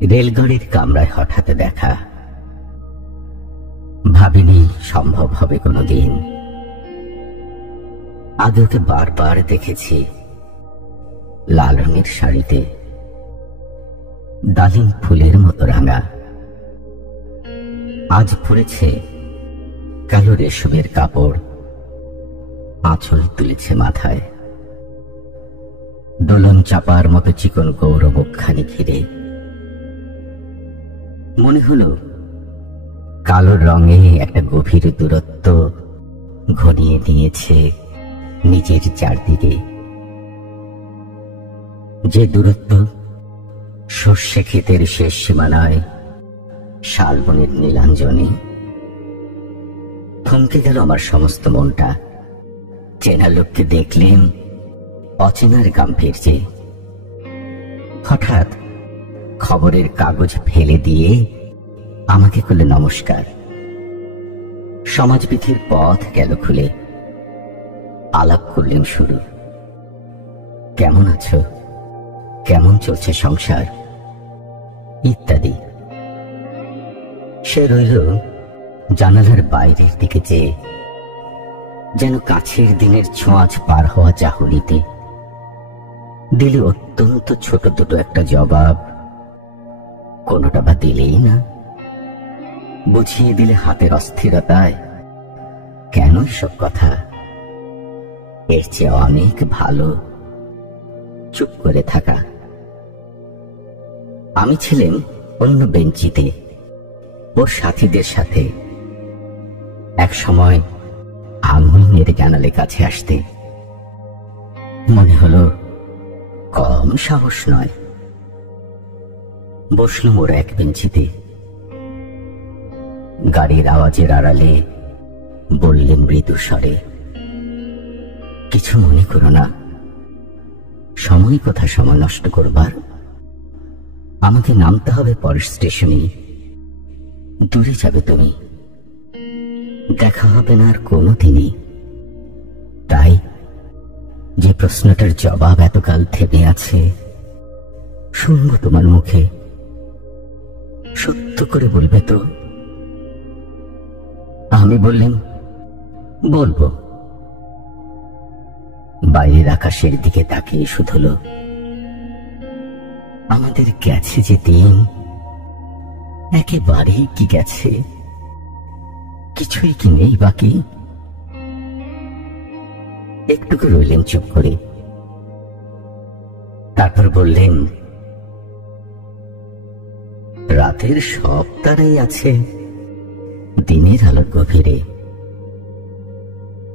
রেলগাড়ির কামরায় হঠাৎ দেখা। ভাবিনি সম্ভব হবে কোনোদিন। আগে ওকে বারবার দেখেছি লাল রঙের শাড়িতে, ডালিম ফুলের মতো রাঙা। আজ পরেছে কালো রেশমের কাপড়, আঁচল তুলেছে মাথায়। দোলন চাপার মতো চিকন গৌরবখানি ঘিরে। মনে হলো কালো রঙে একটা গভীর দূরত্ব ঘনিয়ে নিয়েছে নিজের চারদিকে। যে দূরত্ব সর্ষে ক্ষেতের শেষ সীমানায় শালবনের নীলাঞ্জনে। থমকে গেল আমার সমস্ত মনটা। চেনা লোককে দেখলেন অচেনার গাম্ভীর্যে। হঠাৎ খবরের কাগজ ফেলে দিয়ে আমাকে করলে নমস্কার। সমাজবিধির পথ গেল খুলে। আলাপ করলেন শুরু। কেমন আছো, কেমন চলছে সংসার ইত্যাদি। সে রইল জানালার বাইরের দিকে চেয়ে, যেন কাছের দিনের ছোঁয়াচ পার হওয়া চাহনিতে। দিলে অত্যন্ত ছোট দুটো একটা জবাব, কোনোটা বা দিলেই না। বুঝিয়ে দিলে হাতের অস্থিরতায়, কেন সব কথা? এর চেয়ে অনেক ভালো চুপ করে থাকা। আমি ছিলাম অন্য বেঞ্চিতে ওর সাথীদের সাথে। এক সময় আঙুল নেড়ে জানালে কাছে আসতে। মনে হলো কম সাহস নয়। বসলুম ওরা এক বেঞ্চিতে। গাড়ির আওয়াজের আড়ালে বললে মৃদু স্বরে, কিছু মনে করো না। সময় কথা সময় নষ্ট করবার। আমাকে নামতে হবে পরের স্টেশনে। দূরে যাবে তুমি, দেখা হবে না আর কোনোদিনই। তাই যে প্রশ্নটার জবাব এতকাল থেমে আছে, শুনবো তোমার মুখে। সত্য করে বলবে তো? আমি বললাম, বলবো। বাইরের আকাশের দিকে তাকিয়ে শুধল, আমাদের গেছে যে দিন, একেবারেই কি গেছে, কিছুই কি নেই বাকি। একটুকু রইলেন চুপ করে। তারপর বললেন, রাতের সব তারাই আছে দিনের আলোর গভীরে।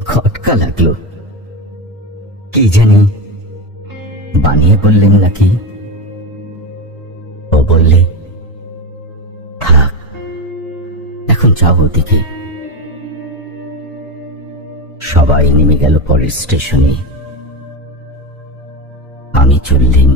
খটকা লাগলো। কি জানি বানিয়ে বললেন নাকি? ও বললে, থাক এখন যাও ওদিকে। সবাই নেমে গেল পরের স্টেশনে। আমি চললেন।